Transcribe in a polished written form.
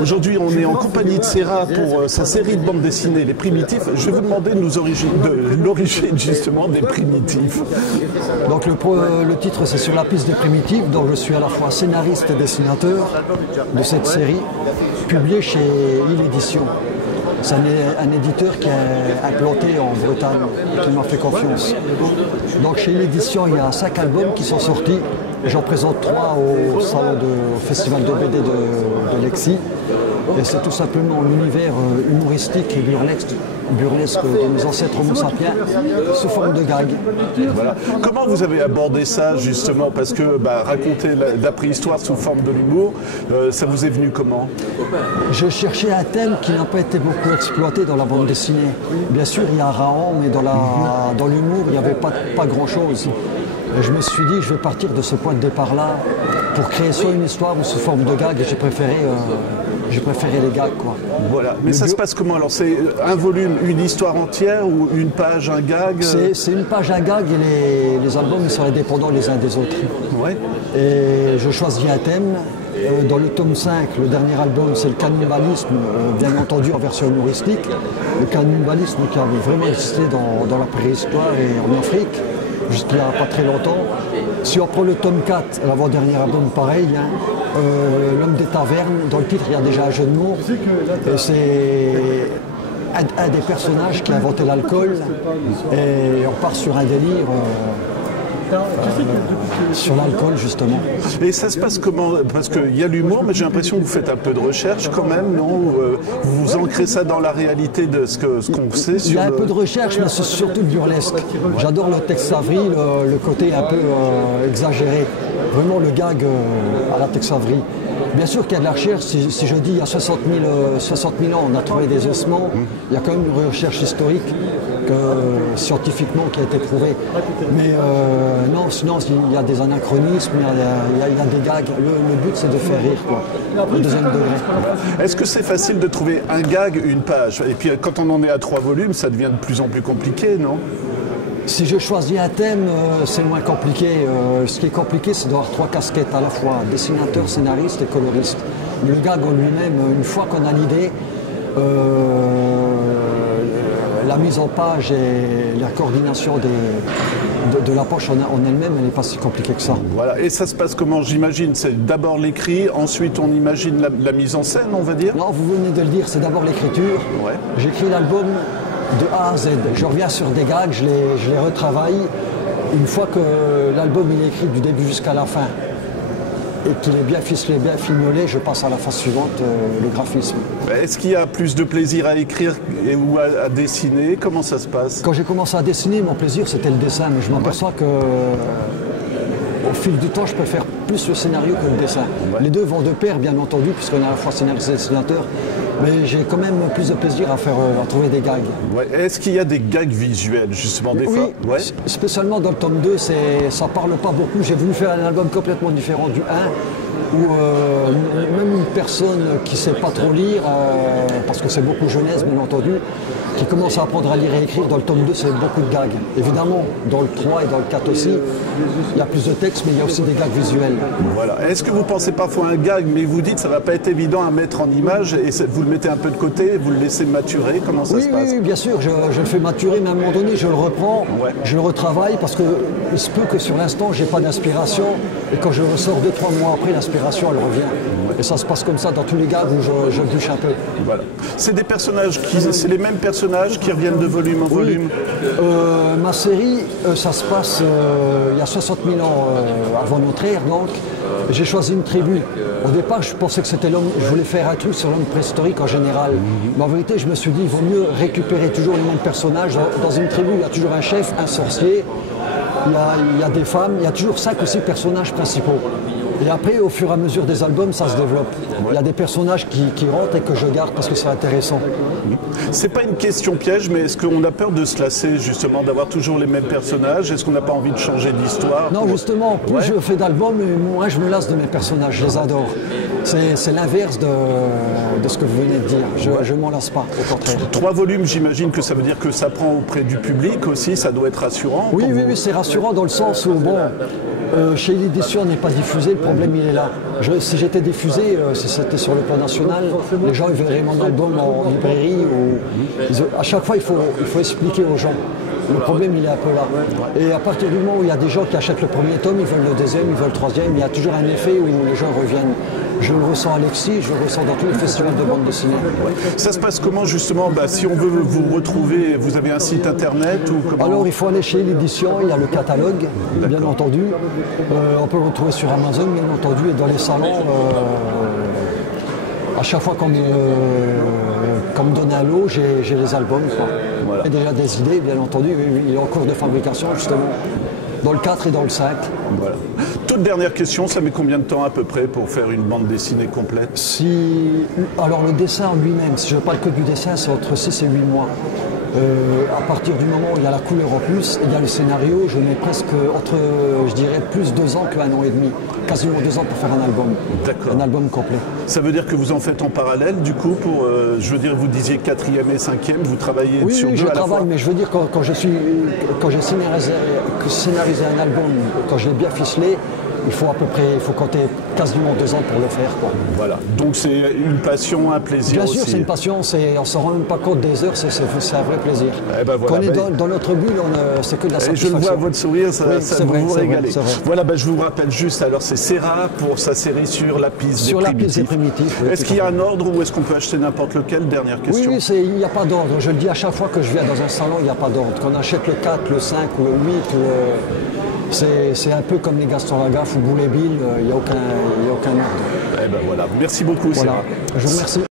Aujourd'hui, on est en compagnie de Serra pour sa série de bandes dessinées Les Primitifs. Je vais vous demander de l'origine justement des Primitifs. Donc le titre, c'est Sur la piste des Primitifs. Donc je suis à la fois scénariste et dessinateur de cette série, publiée chez Il Édition. C'est un éditeur qui est implanté en Bretagne, qui m'a fait confiance. Donc chez l'édition, il y a 5 albums qui sont sortis. J'en présente 3 au festival de BD de Lexi. Et c'est tout simplement l'univers humoristique et burlesque de nos ancêtres homo sapiens sous forme de gag. Voilà. Comment vous avez abordé ça justement? Parce que raconter la préhistoire sous forme de l'humour, ça vous est venu comment? Je cherchais un thème qui n'a pas été beaucoup exploité dans la bande dessinée. Bien sûr, il y a Raon, mais dans l'humour, il n'y avait pas grand-chose. Et je me suis dit, je vais partir de ce point de départ-là pour créer soit une histoire ou sous forme de gag. Et j'ai préféré les gags, quoi. Voilà. Mais ça se passe comment? Alors c'est un volume, une histoire entière ou une page, un gag? C'est une page, un gag et les albums ils sont indépendants les uns des autres. Ouais. Et je choisis un thème. Dans le tome 5, le dernier album, c'est le cannibalisme, bien entendu en version humoristique. Le cannibalisme qui avait vraiment existé dans la préhistoire et en Afrique, jusqu'il n'y a pas très longtemps. Si on prend le tome 4, l'avant-dernier album, pareil, L'homme des tavernes, dans le titre, il y a déjà un jeu de mots. C'est un des personnages qui a inventé l'alcool. Et on part sur un délire sur l'alcool, justement. Et ça se passe comment? Parce qu'il y a l'humour, mais j'ai l'impression que vous faites un peu de recherche quand même, non? Vous ancrez ça dans la réalité de ce qu'on sait sur... Il y a un peu de recherche, mais c'est surtout le burlesque. J'adore le Tex Avery, le côté un peu exagéré. Vraiment le gag à la Tex Avery. Bien sûr qu'il y a de la recherche. Si je dis il y a 60 000 ans, on a trouvé des ossements, il y a quand même une recherche historique scientifiquement qui a été prouvée. Mais non, sinon il y a des anachronismes, il y a des gags. Le but c'est de faire rire, quoi, au deuxième degré. Est-ce que c'est facile de trouver un gag, une page? Et puis quand on en est à 3 volumes, ça devient de plus en plus compliqué, non? Si je choisis un thème, c'est moins compliqué. Ce qui est compliqué, c'est d'avoir 3 casquettes à la fois, dessinateur, scénariste et coloriste. Le gag en lui-même, une fois qu'on a l'idée, la mise en page et la coordination de la poche en elle-même, elle n'est pas si compliquée que ça. Voilà. Et ça se passe comment? J'imagine, c'est d'abord l'écrit, ensuite on imagine la mise en scène, on va dire? Non, vous venez de le dire, c'est d'abord l'écriture. Ouais. J'écris l'album de A à Z. Je reviens sur des gags, je les retravaille. Une fois que l'album est écrit du début jusqu'à la fin et qu'il est bien ficelé, bien fignolé, je passe à la phase suivante, le graphisme. Est-ce qu'il y a plus de plaisir à écrire ou à dessiner? Comment ça se passe? Quand j'ai commencé à dessiner, mon plaisir c'était le dessin, mais je m'aperçois que au fil du temps, je préfère plus le scénario que le dessin. Ouais. Les deux vont de pair, bien entendu, puisqu'on est à la fois scénariste et dessinateur. Mais j'ai quand même plus de plaisir à trouver des gags. Ouais. Est-ce qu'il y a des gags visuels, justement, des fois? Oui, spécialement dans le tome 2, ça ne parle pas beaucoup. J'ai voulu faire un album complètement différent du 1, où même une personne qui ne sait pas trop lire, parce que c'est beaucoup jeunesse, bien entendu, qui commence à apprendre à lire et écrire, dans le tome 2, c'est beaucoup de gags. Évidemment, dans le 3 et dans le 4 aussi, il y a plus de texte, mais il y a aussi des gags visuels. Voilà. Est-ce que vous pensez parfois à un gag, mais vous dites que ça ne va pas être évident à mettre en image, et vous le mettez un peu de côté, vous le laissez maturer? Comment ça se passe? Oui, bien sûr, je le fais maturer, mais à un moment donné, je le reprends, je le retravaille, parce qu'il se peut que sur l'instant, je n'ai pas d'inspiration, et quand je ressors 2-3 mois après, l'inspiration, elle revient. Et ça se passe comme ça dans tous les gags où je bûche un peu. Voilà. C'est des personnages, c'est les mêmes personnages qui reviennent de volume en volume? Ma série, ça se passe il y a 60 000 ans avant notre ère, donc. J'ai choisi une tribu. Au départ, je pensais que c'était l'homme, je voulais faire un truc sur l'homme préhistorique en général. Mais en vérité, je me suis dit, il vaut mieux récupérer toujours les mêmes personnages. Dans une tribu, il y a toujours un chef, un sorcier, il y a des femmes, il y a toujours 5 ou 6 personnages principaux. Et après, au fur et à mesure des albums, ça se développe. Il y a des personnages qui rentrent et que je garde parce que c'est intéressant. C'est pas une question piège, mais est-ce qu'on a peur de se lasser, justement, d'avoir toujours les mêmes personnages? Est-ce qu'on n'a pas envie de changer d'histoire? Non, justement, plus je fais d'albums, moins je me lasse de mes personnages, je les adore. C'est l'inverse de ce que vous venez de dire. Je ne m'en lasse pas, au contraire. 3 volumes, j'imagine que ça veut dire que ça prend auprès du public aussi, ça doit être rassurant? Oui, c'est rassurant dans le sens où, bon, Chez l'édition, on n'est pas diffusé, le problème il est là. Si j'étais diffusé, si c'était sur le plan national, les gens ils verraient mon album en librairie. À chaque fois, il faut expliquer aux gens. Le problème il est un peu là. Et à partir du moment où il y a des gens qui achètent le premier tome, ils veulent le deuxième, ils veulent le troisième, il y a toujours un effet où les gens reviennent. Je le ressens à Alexis, je le ressens dans tous les festivals de bande dessinée. Ça se passe comment justement si on veut vous retrouver, vous avez un site internet ou comment? Alors il faut aller chez l'édition, il y a le catalogue, bien entendu. On peut le retrouver sur Amazon, bien entendu, et dans les salons. À chaque fois qu'on me donne un lot, j'ai les albums. Voilà. Et déjà des idées, bien entendu. Il est en cours de fabrication, justement, dans le 4 et dans le 5. Voilà. Toute dernière question, ça met combien de temps à peu près pour faire une bande dessinée complète? Alors le dessin en lui-même, si je parle que du dessin, c'est entre 6 et 8 mois. À partir du moment où il y a la couleur en plus, il y a le scénario, je mets presque entre, je dirais, plus 2 ans qu'un an et demi. Quasiment 2 ans pour faire un album. D'accord. Un album complet. Ça veut dire que vous en fêtes en parallèle, du coup, pour, je veux dire, vous disiez 4e et 5e, vous travaillez sur deux à la fois? Oui, je travaille, mais je veux dire, quand j'ai scénarisé un album, quand je l'ai bien ficelé, il faut compter quasiment 2 ans pour le faire, quoi. Voilà, donc c'est une passion, un plaisir. Bien sûr, aussi. C'est une passion, on ne se rend même pas compte des heures, c'est un vrai plaisir. Eh ben voilà, quand on est dans notre bulle, c'est que de la satisfaction. Je le vois à votre sourire, ça vous régalez. Vrai. Voilà, je vous rappelle juste, alors c'est Serra pour sa série sur la piste des primitifs. Oui, est-ce qu'il y a un ordre ou est-ce qu'on peut acheter n'importe lequel? Dernière question. Oui, il n'y a pas d'ordre. Je le dis à chaque fois que je viens dans un salon, il n'y a pas d'ordre. Qu'on achète le 4, le 5 ou le 8, c'est un peu comme les Gaston Lagaffe ou Boulet Bill, il n'y a aucun ordre. Eh ben voilà, merci beaucoup. Voilà, je vous remercie.